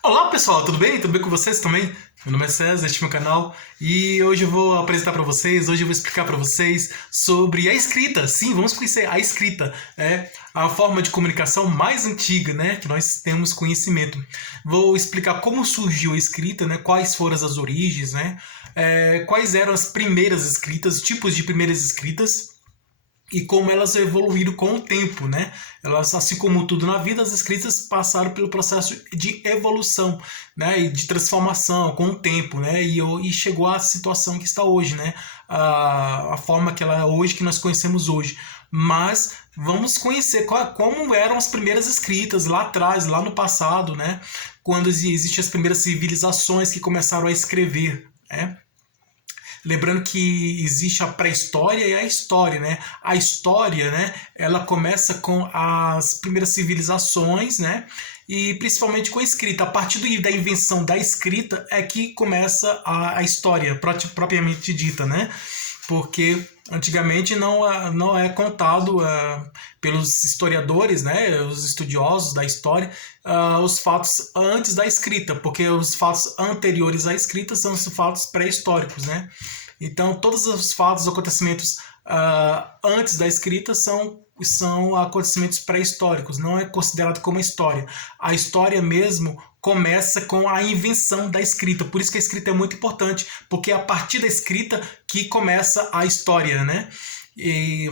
Olá pessoal, tudo bem? Tudo bem com vocês também? Meu nome é César, este é meu canal e hoje eu vou apresentar para vocês, hoje eu vou explicar para vocês sobre a escrita. Sim, vamos conhecer a escrita, é a forma de comunicação mais antiga, né, que nós temos conhecimento. Vou explicar como surgiu a escrita, né, quais foram as origens, né, quais eram as primeiras escritas, tipos de primeiras escritas e como elas evoluíram com o tempo, né? Elas, assim como tudo na vida, as escritas passaram pelo processo de evolução, né? E de transformação com o tempo, né? E chegou à situação que está hoje, né? A forma que ela é hoje, que nós conhecemos hoje. Mas vamos conhecer como eram as primeiras escritas lá atrás, lá no passado, né? Quando existiam as primeiras civilizações que começaram a escrever, né? Lembrando que existe a pré-história e a história, né? A história, né, ela começa com as primeiras civilizações, né? E principalmente com a escrita. A partir da invenção da escrita é que começa a história propriamente dita, né? Porque antigamente não é contado pelos historiadores, né, os estudiosos da história, os fatos antes da escrita, porque os fatos anteriores à escrita são os fatos pré-históricos, né? Então, todos os fatos, os acontecimentos antes da escrita são acontecimentos pré-históricos, não é considerado como história. A história mesmo começa com a invenção da escrita. Por isso que a escrita é muito importante, porque é a partir da escrita que começa a história, né? E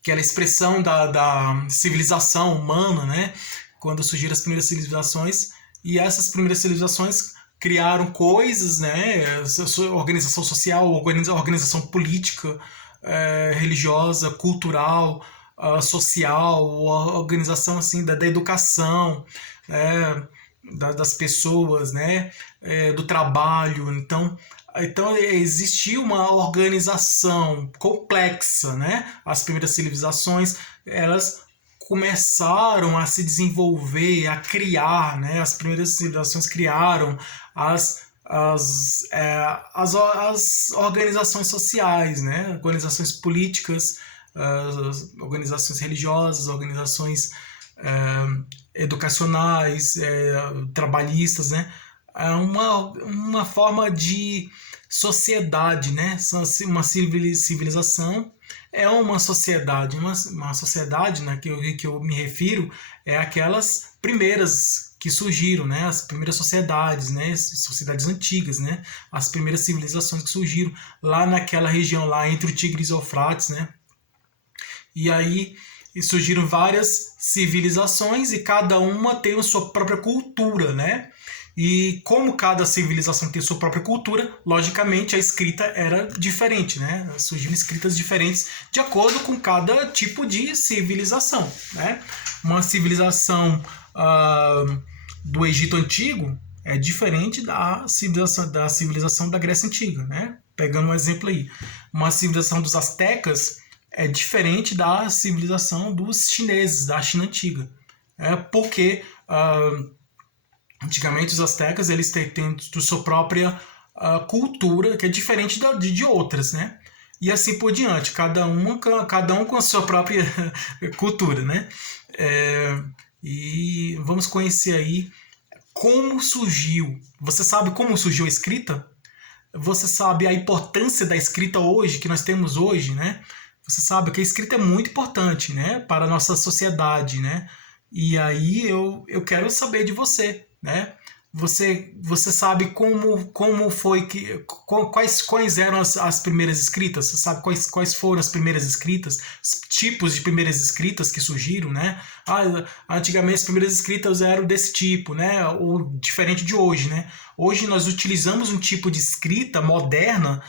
aquela expressão da civilização humana, né? Quando surgiram as primeiras civilizações, e essas primeiras civilizações criaram coisas, né? Organização social, organização política, religiosa, cultural, social, organização assim da educação, das pessoas, né? Do trabalho. Então existia uma organização complexa, né? As primeiras civilizações, elas começaram a se desenvolver, a criar, né? As primeiras civilizações criaram as organizações sociais, né? Organizações políticas, as organizações religiosas, organizações educacionais, trabalhistas, né? É uma forma de sociedade, né? Uma civilização é uma sociedade. Uma sociedade, né, que eu me refiro é aquelas primeiras que surgiram, né? As primeiras sociedades, né? Sociedades antigas, né? As primeiras civilizações que surgiram lá naquela região, lá entre o Tigres e o Eufrates, né? E aí surgiram várias civilizações e cada uma tem a sua própria cultura, né? E como cada civilização tem sua própria cultura, logicamente a escrita era diferente, né? Surgiram escritas diferentes de acordo com cada tipo de civilização, né? Uma civilização do Egito Antigo é diferente da civilização da Grécia Antiga, né? Pegando um exemplo aí. Uma civilização dos astecas é diferente da civilização dos chineses, da China Antiga. Porque antigamente os astecas eles têm sua própria cultura, que é diferente de outras, né? E assim por diante, cada um com a sua própria cultura, né? E vamos conhecer aí como surgiu. Você sabe como surgiu a escrita? Você sabe a importância da escrita hoje, que nós temos hoje, né? Você sabe que a escrita é muito importante, né, para a nossa sociedade, né? E aí eu quero saber de você, né? Você sabe como foi que quais eram as primeiras escritas? Você sabe quais foram as primeiras escritas? Os tipos de primeiras escritas que surgiram, né? Antigamente as primeiras escritas eram desse tipo, né? Ou diferente de hoje, né? Hoje nós utilizamos um tipo de escrita moderna,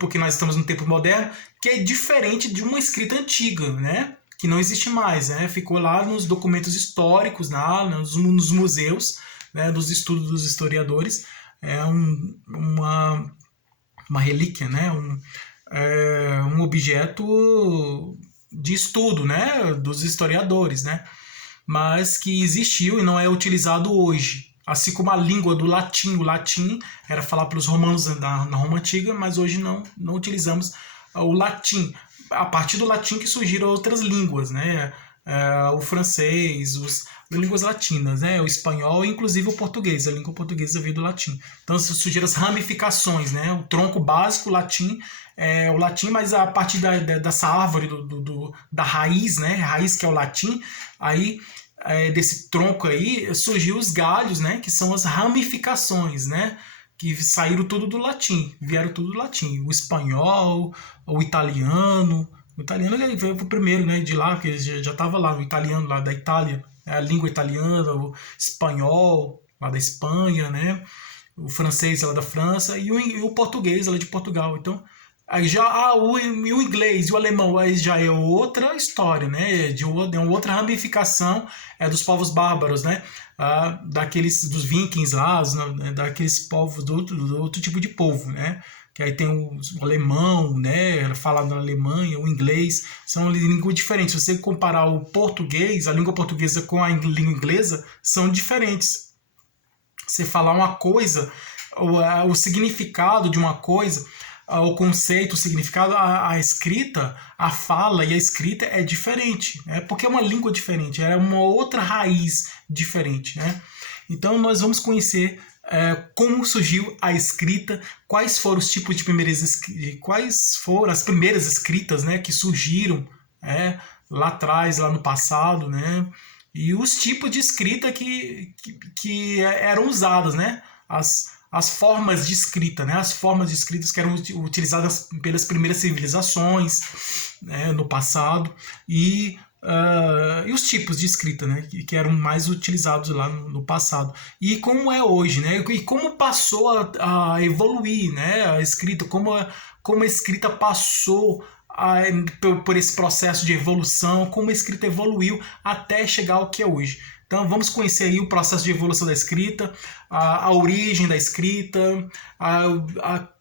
porque nós estamos no tempo moderno, que é diferente de uma escrita antiga, né? Que não existe mais, né? Ficou lá nos documentos históricos, nos museus, né? Dos estudos dos historiadores. É uma relíquia, né? Um objeto de estudo, né? Dos historiadores, né? Mas que existiu e não é utilizado hoje. Assim como a língua do latim. O latim era falado pelos romanos na Roma Antiga, mas hoje não utilizamos o latim. A partir do latim que surgiram outras línguas, né? o francês, as línguas latinas, né? O espanhol e inclusive o português. A língua portuguesa veio do latim. Então surgiram as ramificações, né? O tronco básico, o latim, o latim, mas a partir dessa árvore, da raiz, né? Raiz que é o latim, aí desse tronco aí surgiu os galhos, né? Que são as ramificações, né? Que saíram tudo do latim, vieram tudo do latim. O espanhol, o italiano. O italiano ele veio pro primeiro, né? De lá, porque já estava lá, o italiano lá da Itália, a língua italiana, o espanhol lá da Espanha, né? O francês lá da França e o português lá de Portugal. Então, aí já o inglês e o alemão aí já é outra história, né? É uma outra ramificação dos povos bárbaros, né? Dos vikings lá, daqueles povos do outro tipo de povo, né? Que aí tem o alemão, né? Falado na Alemanha, o inglês, são línguas diferentes. Se você comparar o português, a língua portuguesa com a língua inglesa, são diferentes. Você falar uma coisa, o significado de uma coisa, o conceito, o significado, a escrita, a fala e a escrita é diferente, né? Porque é uma língua diferente, é uma outra raiz diferente, né? Então nós vamos conhecer como surgiu a escrita, quais foram os tipos de quais foram as primeiras escritas, né, que surgiram lá atrás, lá no passado, né? E os tipos de escrita que eram usadas, né? As formas de escrita, né? As formas de escritas que eram utilizadas pelas primeiras civilizações, né, no passado, e os tipos de escrita, né, que eram mais utilizados lá no passado. E como é hoje, né? E como passou a evoluir, né? A escrita, como a escrita passou por esse processo de evolução, como a escrita evoluiu até chegar ao que é hoje. Então vamos conhecer aí o processo de evolução da escrita, a origem da escrita,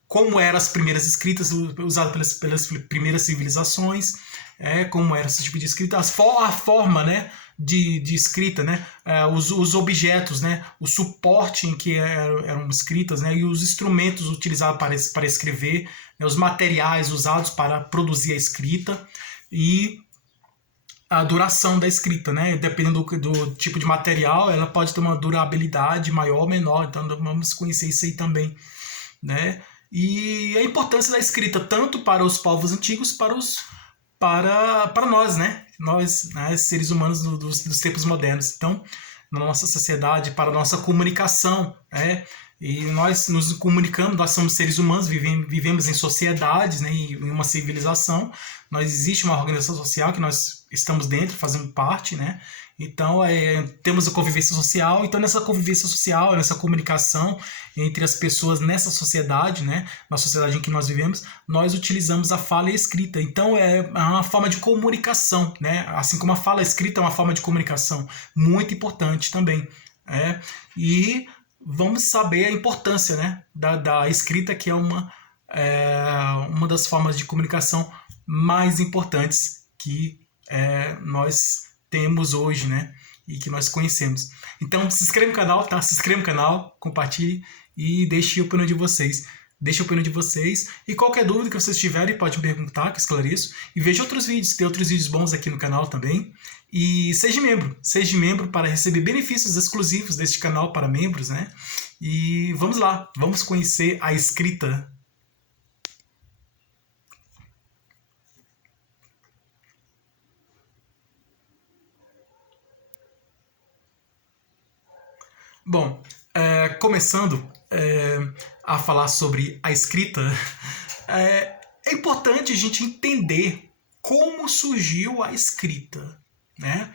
como eram as primeiras escritas usadas pelas primeiras civilizações, como era esse tipo de escrita, a forma, né, de escrita, né, os objetos, né, o suporte em que eram escritas, né, e os instrumentos utilizados para escrever, né, os materiais usados para produzir a escrita e a duração da escrita, né? Dependendo do tipo de material, ela pode ter uma durabilidade maior ou menor, então vamos conhecer isso aí também, né? E a importância da escrita tanto para os povos antigos para nós, né? Nós, né, seres humanos dos tempos modernos. Então, na nossa sociedade, para a nossa comunicação, e nós nos comunicamos, nós somos seres humanos, vivemos em sociedades, né, em uma civilização, existe uma organização social que nós estamos dentro, fazendo parte, né? Então, temos a convivência social, então nessa convivência social, nessa comunicação entre as pessoas nessa sociedade, né, na sociedade em que nós vivemos, nós utilizamos a fala e a escrita. Então, é uma forma de comunicação, né? Assim como a fala e a escrita é uma forma de comunicação muito importante também. E vamos saber a importância, né, da escrita, que é uma das formas de comunicação mais importantes que nós temos hoje, né, e que nós conhecemos. Então se inscreve no canal, tá? Se inscreve no canal, compartilhe e deixe a opinião de vocês. Deixe a opinião de vocês e qualquer dúvida que vocês tiverem pode me perguntar, que eu esclareço. E veja outros vídeos, tem outros vídeos bons aqui no canal também. E seja membro para receber benefícios exclusivos deste canal para membros, né? E vamos lá, vamos conhecer a escrita. Bom, começando a falar sobre a escrita, é importante a gente entender como surgiu a escrita, né?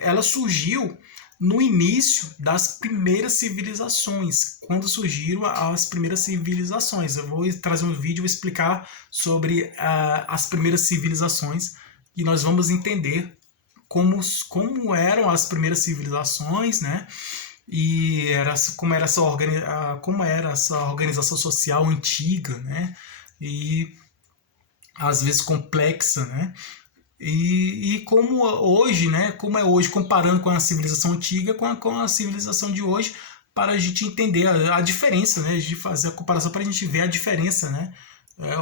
Ela surgiu no início das primeiras civilizações, quando surgiram as primeiras civilizações. Eu vou trazer um vídeo e vou explicar sobre as primeiras civilizações e nós vamos entender como eram as primeiras civilizações, né? E como era essa organização social antiga, né? E às vezes complexa, né? E como hoje, né? Como é hoje, comparando com a civilização antiga com a civilização de hoje, para a gente entender a diferença, né? De fazer a comparação para a gente ver a diferença, né?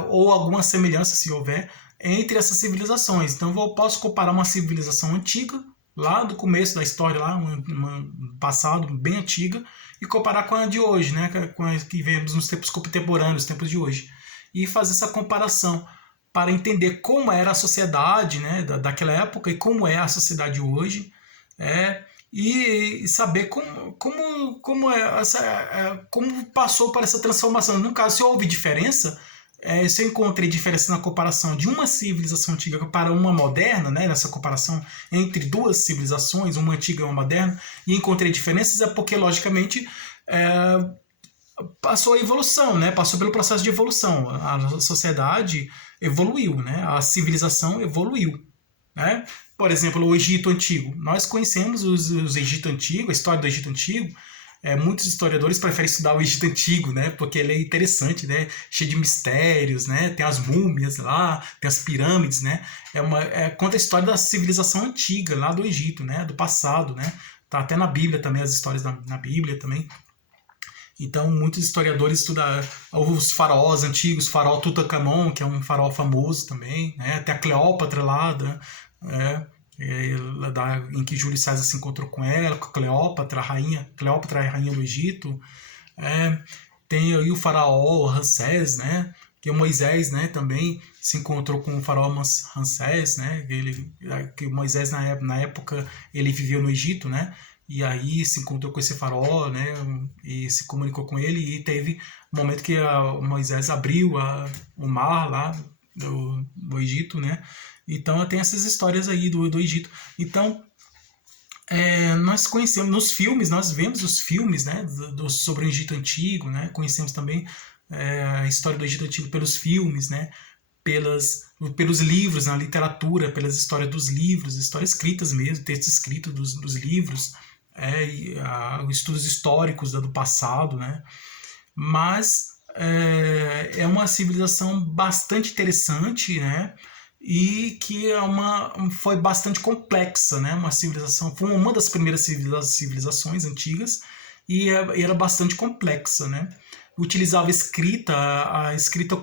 Ou alguma semelhança, se houver, entre essas civilizações. Então eu posso comparar uma civilização antiga, lá do começo da história, lá um passado bem antiga, e comparar com a de hoje, né, com a que vemos nos tempos contemporâneos, tempos de hoje, e fazer essa comparação para entender como era a sociedade, né, daquela época e como é a sociedade hoje, e saber como passou por essa transformação. No caso, se houve diferença, se eu encontrei diferença na comparação de uma civilização antiga para uma moderna, né, nessa comparação entre duas civilizações, uma antiga e uma moderna, e encontrei diferenças, é porque, logicamente, passou a evolução, né, passou pelo processo de evolução. A sociedade evoluiu, né, a civilização evoluiu. Né? Por exemplo, o Egito Antigo. Nós conhecemos os Egito Antigo, a história do Egito Antigo. Muitos historiadores preferem estudar o Egito Antigo, né? Porque ele é interessante, né? Cheio de mistérios, né? Tem as múmias lá, tem as pirâmides, né? Conta a história da civilização antiga lá do Egito, né? Do passado, né? Tá até na Bíblia também, as histórias na Bíblia também. Então, muitos historiadores estudam os faraós antigos, faraó Tutankhamon, que é um faraó famoso também, né? Tem a Cleópatra lá, em que Júlio César se encontrou com ela, com a Cleópatra, Cleópatra é a rainha do Egito. Tem aí o faraó Ramsés, né? Que o Moisés, né, também se encontrou com o faraó Ramsés, né? Que Moisés, na época, ele viveu no Egito, né? E aí se encontrou com esse faraó, né, e se comunicou com ele, e teve um momento que Moisés abriu o mar lá do Egito, né? Então tem essas histórias aí do Egito. Então nós conhecemos nos filmes, nós vemos os filmes, né, sobre o Egito Antigo, né? Conhecemos também a história do Egito Antigo pelos filmes, né? Pelos livros, na literatura, pelas histórias dos livros, histórias escritas mesmo, textos escritos dos livros, estudos históricos do passado, né? Mas é uma civilização bastante interessante, né? E que foi bastante complexa, né? Uma civilização, foi uma das primeiras civilizações antigas e era bastante complexa, né? Utilizava a escrita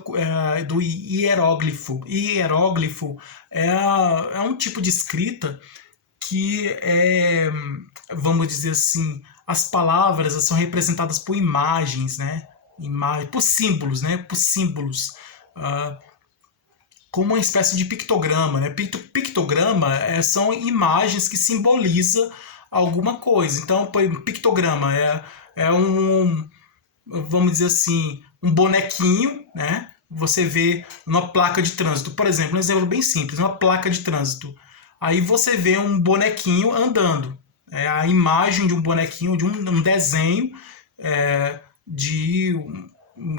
do hieróglifo. Hieróglifo é um tipo de escrita que vamos dizer assim, as palavras são representadas por imagens, né? Por símbolos, né? Por símbolos. Como uma espécie de pictograma, né? Pictograma são imagens que simbolizam alguma coisa. Então, pictograma vamos dizer assim, um bonequinho, né? Você vê numa placa de trânsito, por exemplo, um exemplo bem simples, uma placa de trânsito. Aí você vê um bonequinho andando. A imagem de um bonequinho, de um desenho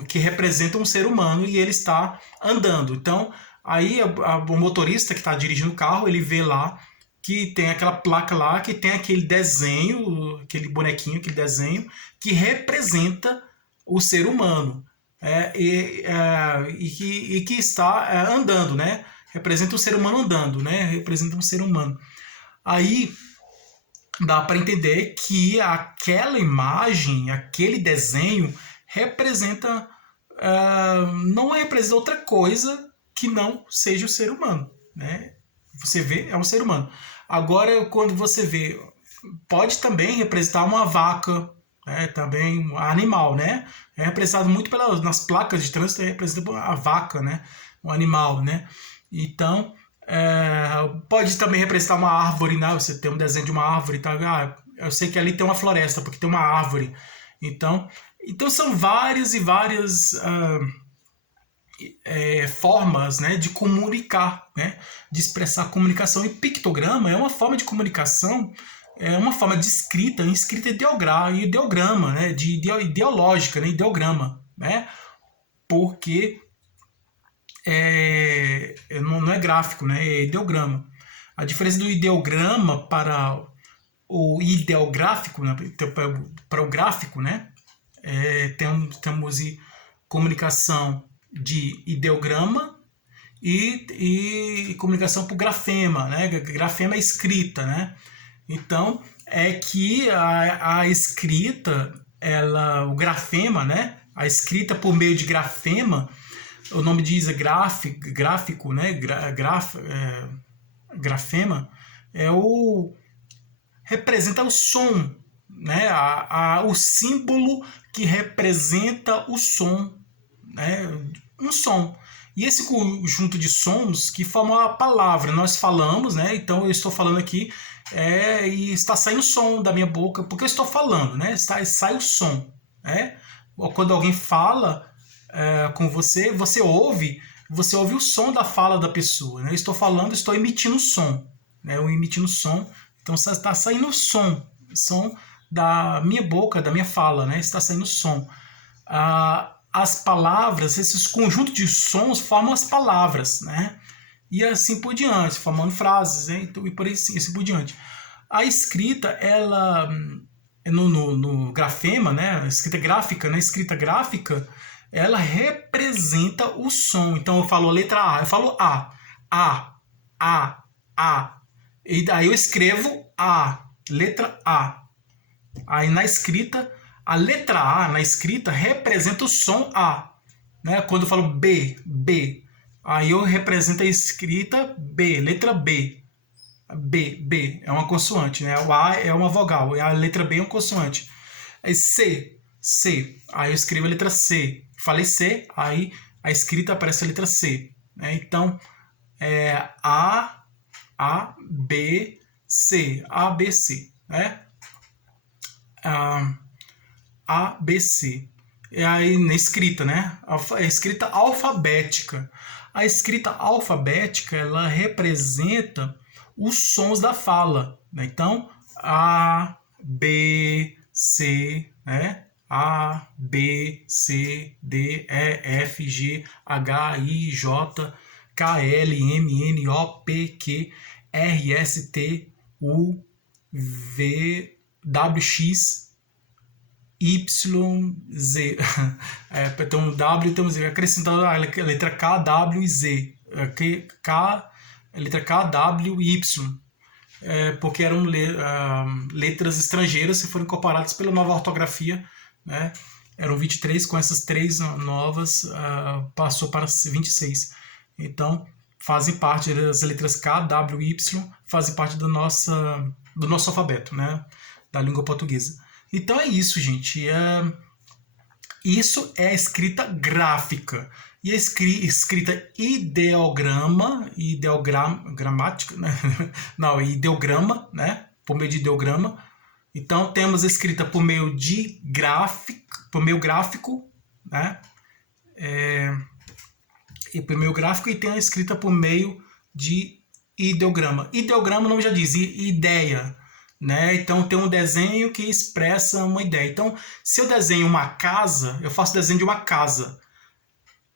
que representa um ser humano e ele está andando. Então, aí o motorista que está dirigindo o carro, ele vê lá que tem aquela placa lá, que tem aquele desenho, aquele bonequinho, aquele desenho, que representa o ser humano. E que está andando, né? Representa o ser humano andando, né? Representa um ser humano. Aí dá para entender que aquela imagem, aquele desenho representa não representa outra coisa que não seja o ser humano, né? Você vê, é um ser humano. Agora, quando você vê, pode também representar uma vaca, também um animal, né? É representado muito nas placas de trânsito, representa a vaca, né? Um animal, né? Então, pode também representar uma árvore, né? Você tem um desenho de uma árvore, tá? Eu sei que ali tem uma floresta, porque tem uma árvore. Então são várias e várias formas, né, de comunicar, né? De expressar a comunicação. E pictograma é uma forma de comunicação, é uma forma de escrita ideograma, né? Ideológica, né? Ideograma, né? Porque não é gráfico, né? É ideograma. A diferença do ideograma para o ideográfico, né? Para o gráfico, né? Temos comunicação de ideograma e comunicação por grafema, né? Grafema é escrita, né? Então, é que a escrita, o grafema, né? A escrita por meio de grafema o nome diz gráfico, né? Grafema representa o som, né? O símbolo que representa o som, né? Um som. E esse conjunto de sons que formam a palavra, nós falamos, né? Então eu estou falando aqui e está saindo som da minha boca, porque eu estou falando, né? Sai o som, né? Quando alguém fala com você, você ouve o som da fala da pessoa, né? Eu estou falando, estou emitindo som, né? Eu emitindo som, então está saindo som da minha boca, da minha fala, né? Está saindo som. As palavras, esses conjuntos de sons formam as palavras, né? E assim por diante, formando frases, né? E por assim por diante. A escrita, ela no grafema, né? A escrita gráfica, né? A escrita gráfica, ela representa o som. Então eu falo a letra A, eu falo A. E daí eu escrevo A, letra A. Aí na escrita, a letra A na escrita representa o som A, né? Quando eu falo B, aí eu represento a escrita B, letra B. B é uma consoante, né? O A é uma vogal, e a letra B é uma consoante. Aí C, aí eu escrevo a letra C. Falei C, aí a escrita aparece a letra C, né? Então, A, B, C, né? A, B, C. E aí na escrita, né? A escrita alfabética. A escrita alfabética, ela representa os sons da fala, né? Então, A, B, C, né? A, B, C, D, E, F, G, H, I, J, K, L, M, N, O, P, Q, R, S, T, U, V, W, X, Y, Z. Então, W temos Z. Acrescentando a letra K, W e Z. A letra K, W e Y. Porque eram letras estrangeiras que foram incorporadas pela nova ortografia, né? Eram 23, com essas 3 novas, passou para 26. Então, fazem parte das letras K, W e Y, fazem parte do nosso alfabeto, né? Da língua portuguesa. Então é isso, gente. Isso é a escrita gráfica. E a escrita gramática, né? Não, ideograma, né? Por meio de ideograma. Então temos a escrita por meio de gráfico, né? E por meio gráfico, e tem a escrita por meio de ideograma. Ideograma, o nome já diz, ideia, né? Então tem um desenho que expressa uma ideia. Então, se eu desenho uma casa, eu faço desenho de uma casa.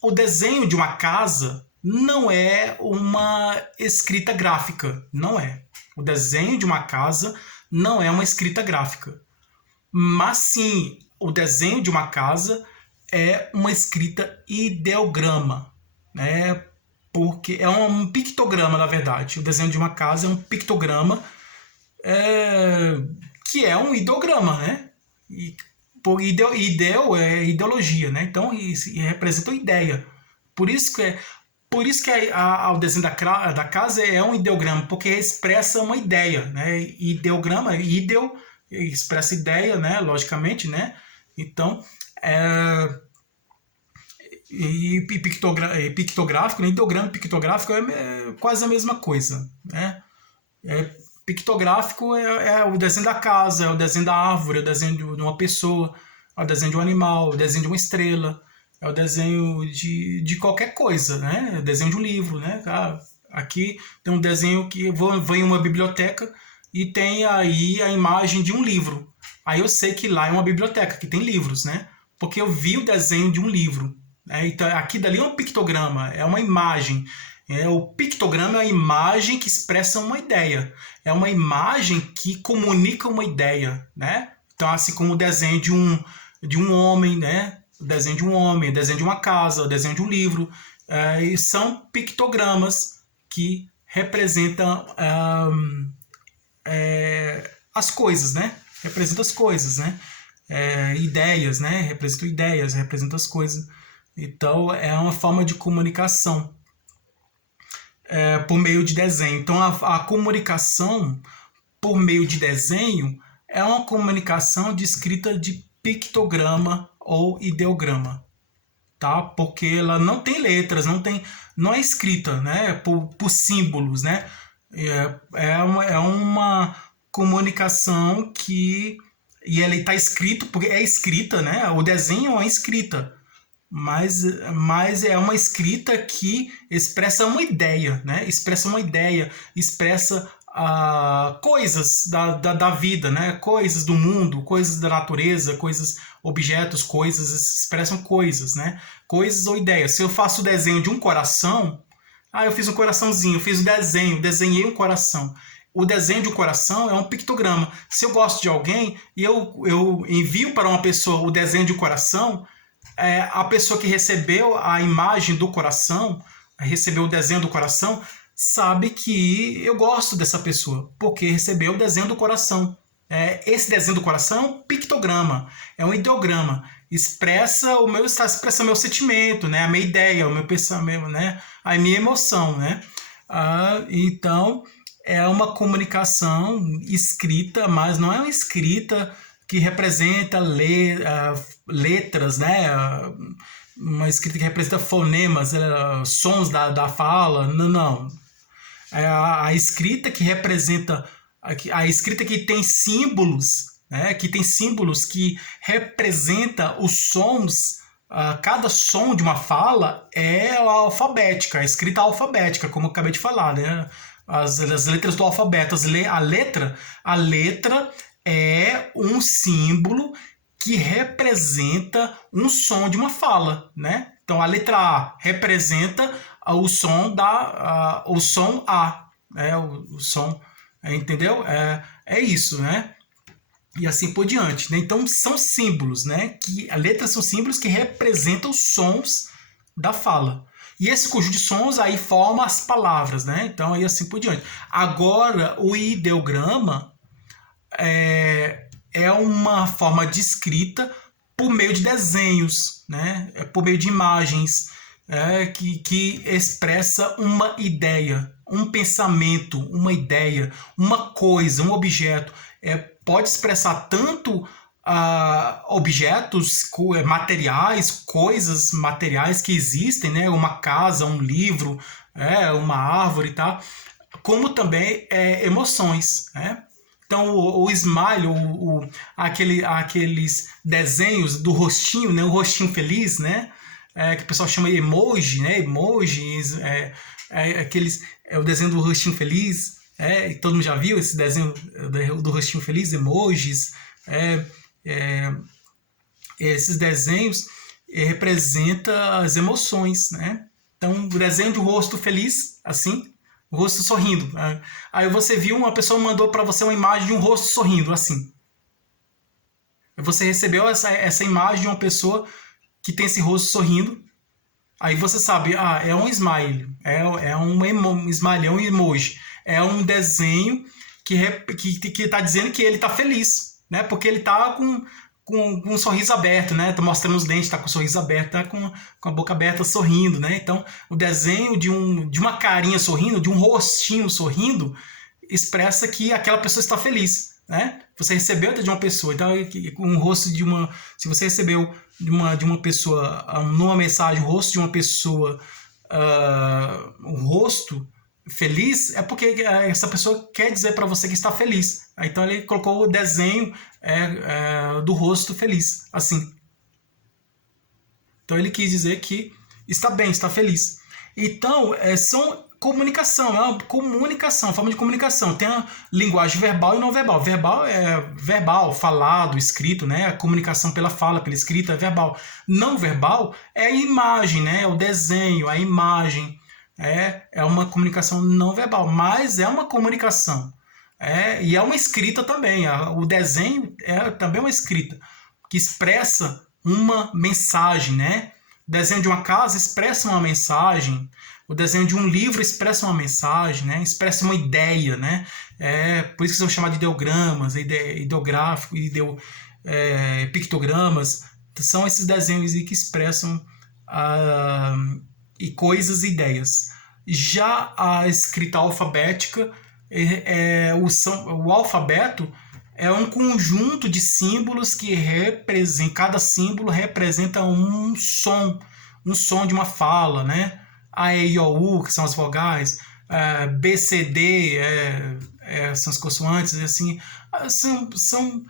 O desenho de uma casa não é uma escrita gráfica, não é. O desenho de uma casa não é uma escrita gráfica. Mas sim, o desenho de uma casa é uma escrita ideograma, né? Porque é um pictograma, na verdade. O desenho de uma casa é um pictograma, que é um ideograma, né? E por ideo é ideologia, né? Então, e representa ideia. Por isso que o desenho da casa é um ideograma, porque expressa uma ideia, né? Ideograma, expressa ideia, né? Logicamente, né? Então, pictográfico, né? Ideograma e pictográfico é quase a mesma coisa, né? Pictográfico é o desenho da casa, é o desenho da árvore, é o desenho de uma pessoa, é o desenho de um animal, é o desenho de uma estrela, é o desenho de qualquer coisa, né? É o desenho de um livro, né? Aqui tem um desenho que vou em uma biblioteca e tem aí a imagem de um livro. Aí eu sei que lá é uma biblioteca, que tem livros, né? Porque eu vi o desenho de um livro, né? Então aqui dali é um pictograma, é uma imagem. O pictograma é uma imagem que expressa uma ideia. É uma imagem que comunica uma ideia, né? Então, assim como o desenho de um homem, né? O desenho de um homem, o desenho de uma casa, o desenho de um livro. E são pictogramas que representam as coisas, né? Representam as coisas, né? Ideias, né? Representam ideias, representam as coisas. Então, é uma forma de comunicação por meio de desenho. Então, a comunicação por meio de desenho é uma comunicação de escrita de pictograma ou ideograma, tá? Porque ela não tem letras, não é escrita, né? Por símbolos, né? É uma comunicação que e ela está escrito porque é escrita, né? O desenho é uma escrita, mas é uma escrita que expressa uma ideia, né? Expressa uma ideia, expressa coisas da vida, né? Coisas do mundo, coisas da natureza, coisas, objetos, coisas, expressam coisas, né? Coisas ou ideias. Se eu faço o desenho de um coração, eu fiz um coraçãozinho, eu fiz o desenho, desenhei um coração. O desenho de um coração é um pictograma. Se eu gosto de alguém e eu envio para uma pessoa o desenho de um coração, a pessoa que recebeu a imagem do coração, recebeu o desenho do coração, sabe que eu gosto dessa pessoa, porque recebeu o desenho do coração. Esse desenho do coração é um pictograma, é um ideograma. Está expressando meu sentimento, né? A minha ideia, o meu pensamento, né? A minha emoção, né? Então, é uma comunicação escrita, mas não é uma escrita que representa letras, né? Uma escrita que representa fonemas, sons da fala. Não. É a escrita que representa, a escrita que tem símbolos, né? Que tem símbolos que representa os sons. Cada som de uma fala é alfabética, a escrita alfabética, como eu acabei de falar, né? As letras do alfabeto. A letra é um símbolo que representa um som de uma fala, né? Então a letra A representa o som o som A, o som, entendeu? É isso, né? E assim por diante, né? Então são símbolos, né? Que as letras são símbolos que representam os sons da fala. E esse conjunto de sons aí forma as palavras, né? Então aí assim por diante. Agora o ideograma é uma forma de escrita por meio de desenhos, né? Por meio de imagens, que expressa uma ideia, um pensamento, uma ideia, uma coisa, um objeto. Pode expressar tanto objetos materiais, coisas materiais que existem, né? Uma casa, um livro, uma árvore, tá? Como também emoções, né? Então o smile, aqueles desenhos do rostinho, né? O rostinho feliz, né? Que o pessoal chama de emoji, né? Emojis, o desenho do rostinho feliz, e todo mundo já viu esse desenho do rostinho feliz, emojis, esses desenhos representam as emoções, né? Então, o desenho de um rosto feliz, assim, o rosto sorrindo. Aí você viu, uma pessoa mandou para você uma imagem de um rosto sorrindo, assim. Você recebeu essa imagem de uma pessoa que tem esse rosto sorrindo. Aí você sabe, é um smile, é um smile, é um emoji. É um desenho que está dizendo que ele está feliz, né? Porque ele está com um sorriso aberto, né? Tá mostrando os dentes, tá com o sorriso aberto, tá com a boca aberta sorrindo, né? Então, o desenho de uma carinha sorrindo, de um rostinho sorrindo, expressa que aquela pessoa está feliz, né? Você recebeu de uma pessoa, então um rosto de uma, se você recebeu de uma pessoa numa mensagem, o rosto de uma pessoa, um rosto feliz, é porque essa pessoa quer dizer para você que está feliz. Então ele colocou o desenho do rosto feliz, assim. Então ele quis dizer que está bem, está feliz. Então são comunicação, é uma comunicação, forma de comunicação. Tem a linguagem verbal e não verbal. Verbal é verbal, falado, escrito, né? A comunicação pela fala, pela escrita é verbal. Não verbal é a imagem, né? É o desenho, a imagem. É uma comunicação não verbal, mas é uma comunicação. E é uma escrita também. O desenho é também uma escrita que expressa uma mensagem, né? O desenho de uma casa expressa uma mensagem. O desenho de um livro expressa uma mensagem, né? Expressa uma ideia, né? Por isso que são chamados de ideogramas, ideográfico, pictogramas. São esses desenhos que expressam e coisas e ideias. Já a escrita alfabética, o alfabeto é um conjunto de símbolos que cada símbolo representa um som de uma fala, né? A, E, I, O, U, que são as vogais, B, C, D, são as consoantes, assim, são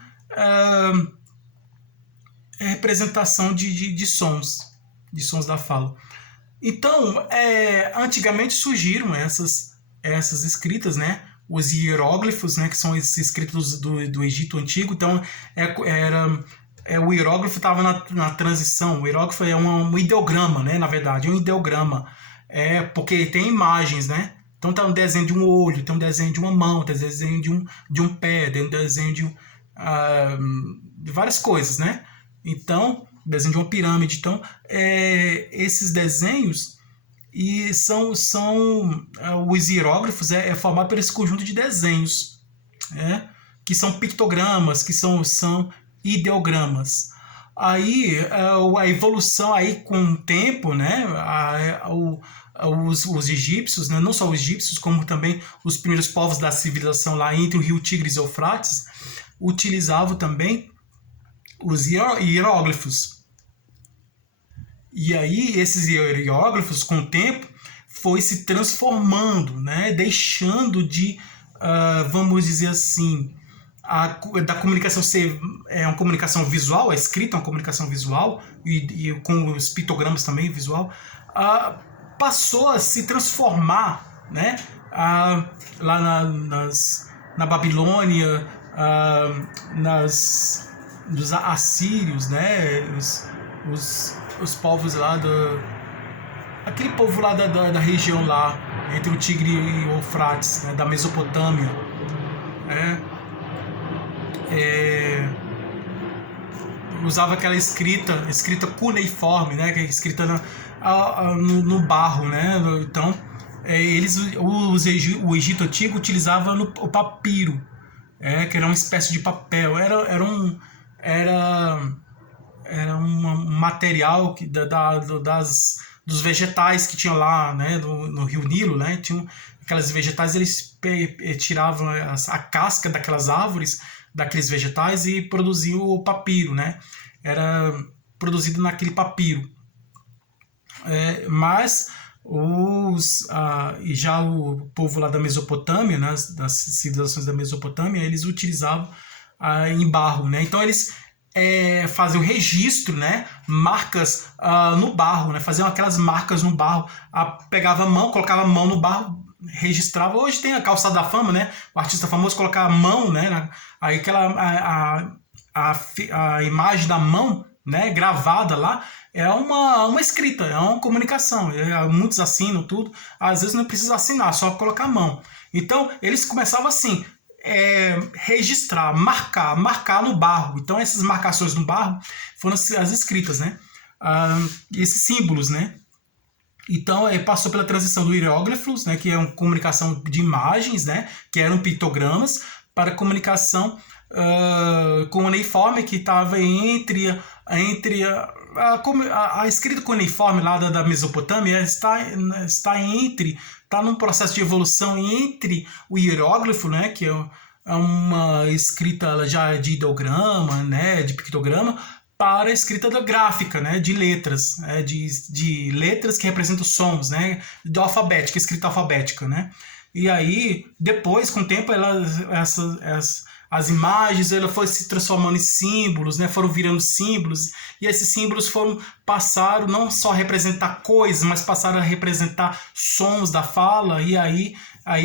representação de sons da fala. Então, antigamente surgiram essas escritas, né? Os hieróglifos, né? Que são esses escritos do Egito Antigo. Então, o hieróglifo estava na transição. O hieróglifo é um ideograma, né? Na verdade, é um ideograma. Porque tem imagens, né? Então, tem um desenho de um olho, tem um desenho de uma mão, tem um desenho de um pé, tem um desenho de várias coisas, né? Então, desenho de uma pirâmide. Então, esses desenhos os hieróglifos formado por esse conjunto de desenhos, que são pictogramas, que são ideogramas. Aí a evolução aí com o tempo, né, os egípcios, né, não só os egípcios, como também os primeiros povos da civilização lá entre o rio Tigres e Eufrates, utilizavam também os hieróglifos. E aí esses hieróglifos, com o tempo, foi se transformando, né? Deixando de, vamos dizer assim, da comunicação ser uma comunicação visual, a escrita é uma comunicação visual, e com os pictogramas também visual, passou a se transformar, né? Lá na Babilônia, dos assírios, né? Os povos lá aquele povo lá da região lá entre o Tigre e o Eufrates, né, da Mesopotâmia, usava aquela escrita cuneiforme, né, que é escrita no barro, né? Então o Egito Antigo utilizava o papiro, que era uma espécie de papel, era um material dos vegetais que tinham lá, né, no Rio Nilo, né, tinham aquelas vegetais, eles tiravam a casca daquelas árvores, daqueles vegetais, e produziam o papiro, né, era produzido naquele papiro. Mas e já o povo lá da Mesopotâmia, né, das civilizações da Mesopotâmia, eles utilizavam em barro, né, então eles faziam registro, né, marcas no barro, né, faziam aquelas marcas no barro, pegava a mão, colocava a mão no barro, registrava. Hoje tem a calçada da fama, né, o artista famoso colocar a mão, né, aí a imagem da mão, né, gravada lá, é uma escrita, é uma comunicação. Muitos assinam tudo, às vezes não precisa assinar, só colocar a mão. Então eles começavam assim, registrar, marcar no barro. Então essas marcações no barro foram as escritas, né? Esses símbolos, né? Então passou pela transição do hieróglifos, né, que é uma comunicação de imagens, né, que eram pictogramas, para comunicação cuneiforme, que estava entre a escrita cuneiforme lá da Mesopotâmia está num processo de evolução entre o hieróglifo, né, que é uma escrita já de ideograma, né, de pictograma, para a escrita gráfica, né, de letras, de letras que representam sons, né, do alfabética, escrita alfabética, né. E aí, depois, com o tempo, as imagens foram se transformando em símbolos, né, foram virando símbolos, e esses símbolos passaram não só a representar coisas, mas passaram a representar sons da fala, e aí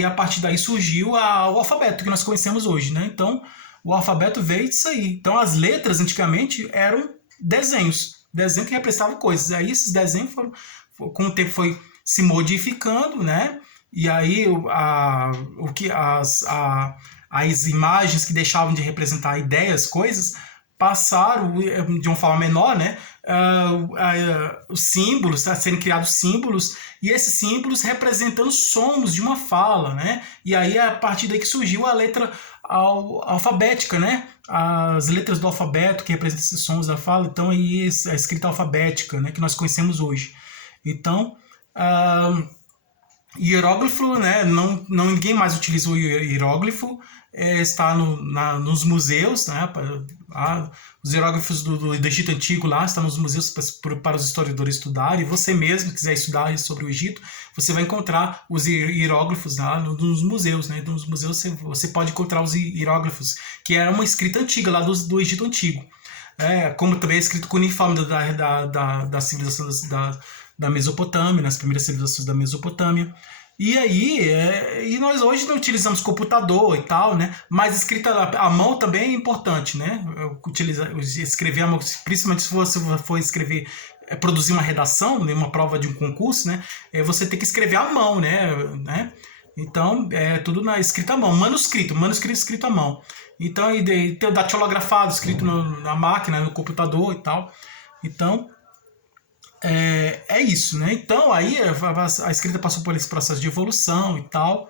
a partir daí surgiu o alfabeto que nós conhecemos hoje, né? Então, o alfabeto veio disso aí. Então, as letras antigamente eram desenhos que representavam coisas. Aí esses desenhos com o tempo foi se modificando, né? E aí as imagens que deixavam de representar ideias, coisas, passaram de uma forma menor, né? Os símbolos, sendo criados símbolos, e esses símbolos representando sons de uma fala, né? E aí a partir daí que surgiu a letra alfabética, né? as letras do alfabeto, que representam esses sons da fala, então aí a escrita alfabética, né, que nós conhecemos hoje. Então, hieróglifo, né, ninguém mais utiliza o hieróglifo, está nos museus, né, os hieróglifos do Egito Antigo lá estão nos museus para os historiadores estudarem, e você mesmo quiser estudar sobre o Egito, você vai encontrar os hieróglifos lá nos museus, né, nos museus você pode encontrar os hieróglifos, que era uma escrita antiga lá do Egito Antigo, como também é escrito cuneiforme da civilização da Mesopotâmia, nas primeiras civilizações da Mesopotâmia. E aí, e nós hoje não utilizamos computador e tal, né? Mas escrita à mão também é importante, né? Escrever à mão, principalmente se você for escrever, produzir uma redação, né? Uma prova de um concurso, né? Você tem que escrever à mão, né? Então, é tudo na escrita à mão, manuscrito escrito à mão. Então, e tem o datilografado, escrito na máquina, no computador e tal. Então, é isso, né? Então, aí a escrita passou por esse processo de evolução e tal.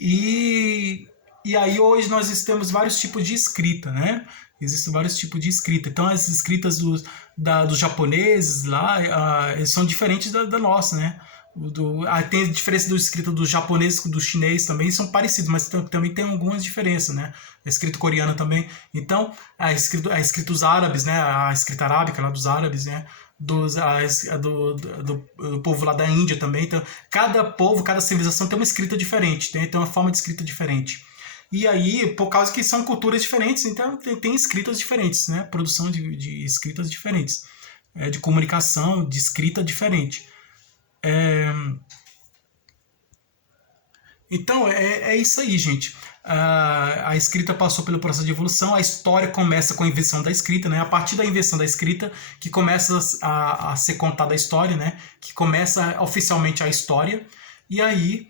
E aí hoje nós temos vários tipos de escrita, né? Existem vários tipos de escrita. Então, as escritas dos japoneses lá são diferentes da nossa, né? Tem a diferença da escrita do japonês e do chinês também, são parecidos, mas também tem algumas diferenças, né? A escrita coreana também. Então, a escrita dos árabes, né? A escrita arábica lá dos árabes, né? Do povo lá da Índia também. Então, cada povo, cada civilização tem uma escrita diferente, tem uma forma de escrita diferente. E aí, por causa que são culturas diferentes, então tem escritas diferentes, né? Produção de escritas diferentes, de comunicação, de escrita diferente. Então, é isso aí, gente. A escrita passou pelo processo de evolução, a história começa com a invenção da escrita, né? A partir da invenção da escrita que começa a ser contada a história, né? Que começa oficialmente a história, e aí